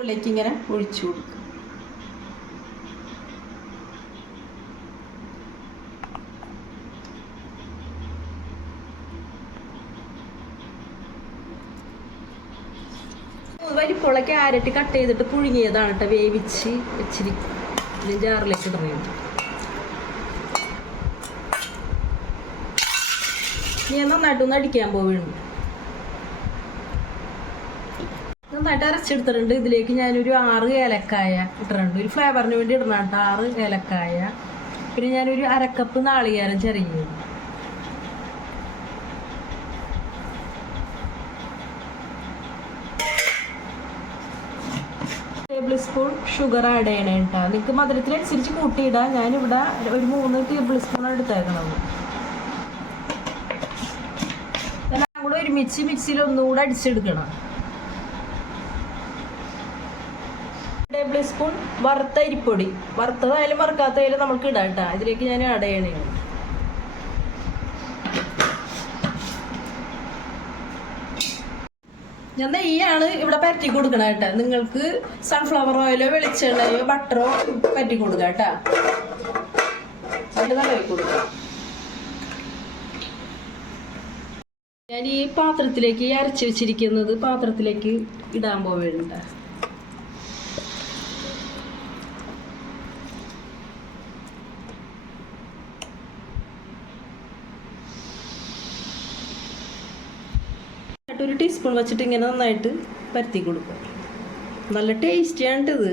ഉള്ളിലേക്ക് ഇങ്ങനെ ഒഴിച്ചു കൊടുക്കും. വലിപ്പമുള്ള ക്യാരറ്റ് കട്ട് ചെയ്തിട്ട് പുഴുങ്ങിയതാണ് കേട്ടോ, വേവിച്ച് വെച്ചിരി ജാറിലേക്ക് ഇടുന്നത്. ഞാൻ നന്നായിട്ടൊന്ന് അടിക്കാൻ പോവുകയാണ്. നന്നായിട്ട് അരച്ചെടുത്തിട്ടുണ്ട്. ഇതിലേക്ക് ഞാനൊരു 6 ഏലക്കായ ഇട്ടിട്ടുണ്ട്. ഒരു ഫ്ലേവറിന് വേണ്ടി ഇടണം കേട്ടോ, 6 ഏലക്കായ. പിന്നെ ഞാനൊരു 1/2 കപ്പ് നാളികേരം ചെറിയത്, ടേബിൾ സ്പൂൺ ഷുഗർ ആഡ് ചെയ്യണേ കേട്ടോ. നിങ്ങൾക്ക് മധുരത്തിനനുസരിച്ച് കൂട്ടിയിടാം. ഞാനിവിടെ ഒരു 3 ടേബിൾ സ്പൂണാണ് എടുത്തേക്കണത്. എല്ലാം കൂടെ ഒരുമിച്ച് മിക്സിയിൽ ഒന്നുകൂടെ അടിച്ചെടുക്കണം. ടേബിൾ സ്പൂൺ വറുത്ത അരിപ്പൊടി, വറുത്തതായാലും വറുക്കാത്തതായാലും നമുക്ക് ഇടാം കേട്ടോ. ഇതിലേക്ക് ഞാൻ ആഡ് ചെയ്യണേ. ഞാൻ നെയ്യാണ് ഇവിടെ പരറ്റി കൊടുക്കണം കേട്ടോ. നിങ്ങൾക്ക് സൺഫ്ലവർ ഓയിലോ വെളിച്ചെണ്ണയോ ബട്ടറോ പറ്റി കൊടുക്കാം കേട്ടോ. അത് നല്ല കൊടുക്കാം. ഞാൻ ഈ പാത്രത്തിലേക്ക് അരച്ച് വെച്ചിരിക്കുന്നത് പാത്രത്തിലേക്ക് ഇടാൻ പോവേണ്ട. ഒരു ടീസ്പൂൺ വെച്ചിട്ട് ഇങ്ങനെ നന്നായിട്ട് പരത്തി കൊടുക്കും. നല്ല ടേസ്റ്റിയാണ് ഇത്.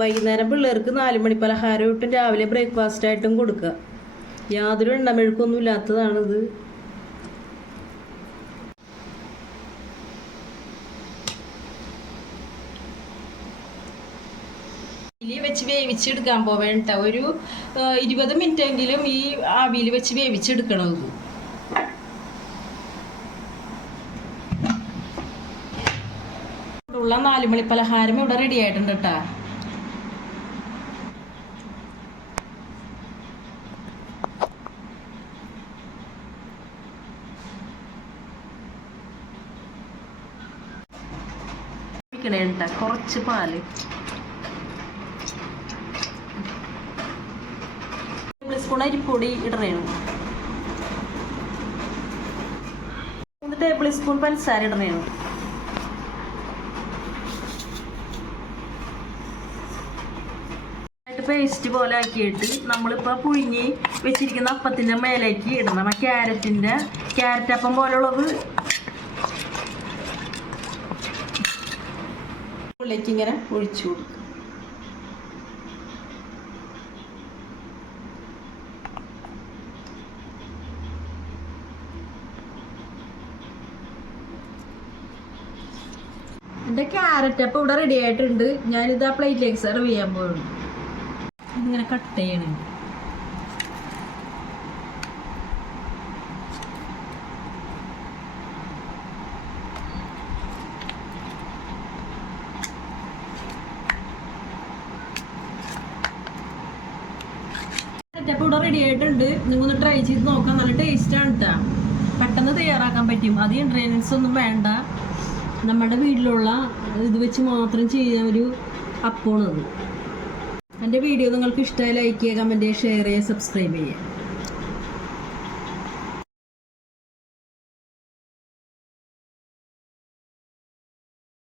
വൈകുന്നേരം പിള്ളേർക്ക് 4 മണി പലഹാരമായിട്ടും രാവിലെ ബ്രേക്ക്ഫാസ്റ്റ് ആയിട്ടും കൊടുക്കുക. യാതൊരു എണ്ണമെഴുക്കൊന്നും ഇല്ലാത്തതാണിത്. വെച്ച് വേവിച്ചെടുക്കാൻ പോവേണ്ട. ഒരു 20 മിനിറ്റ് എങ്കിലും ഈ ആവിയിൽ വെച്ച് വേവിച്ചെടുക്കണം. ഇത് ഉള്ള 4 മണി പലഹാരം ഇവിടെ റെഡി ആയിട്ടുണ്ട് കേട്ടാ. കുറച്ച് പാല്, ടേബിൾ സ്പൂൺ അരിപ്പൊടി ഇടണേ, 1 ടേബിൾ സ്പൂൺ പഞ്ചസാര ഇടണേ. പേസ്റ്റ് പോലെ ആക്കിയിട്ട് നമ്മളിപ്പോൾ പുഴുങ്ങി വെച്ചിരിക്കുന്ന അപ്പത്തിൻ്റെ മേലേക്ക് ഇടണം. ആ ക്യാരറ്റ് അപ്പം പോലുള്ളത് ഉള്ളിലേക്ക് ഇങ്ങനെ ഒഴിച്ചു കൊടുക്കും. എൻ്റെ ക്യാരറ്റ് അപ്പം ഇവിടെ റെഡി ആയിട്ടുണ്ട്. ഞാനിത് ആ പ്ലേറ്റിലേക്ക് സെർവ് ചെയ്യാൻ പോകുന്നു. ഇങ്ങനെ കട്ട് ചെയ്യണം. അപ്പോൾ ഇവിടെ റെഡി ആയിട്ടുണ്ട്. നിങ്ങളൊന്ന് ട്രൈ ചെയ്ത് നോക്കാം. നല്ല ടേസ്റ്റാണ് കേട്ടോ. പെട്ടെന്ന് തയ്യാറാക്കാൻ പറ്റും. അധികം ഇൻഗ്രീഡിയൻസ് ഒന്നും വേണ്ട. നമ്മുടെ വീട്ടിലുള്ള ഇത് വെച്ച് മാത്രം ചെയ്യുന്ന ഒരു അപ്പമാണത്. എൻ്റെ വീഡിയോ നിങ്ങൾക്ക് ഇഷ്ടമായി ലൈക്ക് ചെയ്യുക, കമൻറ്റ് ചെയ്യുക, ഷെയർ ചെയ്യുക, സബ്സ്ക്രൈബ് ചെയ്യുക.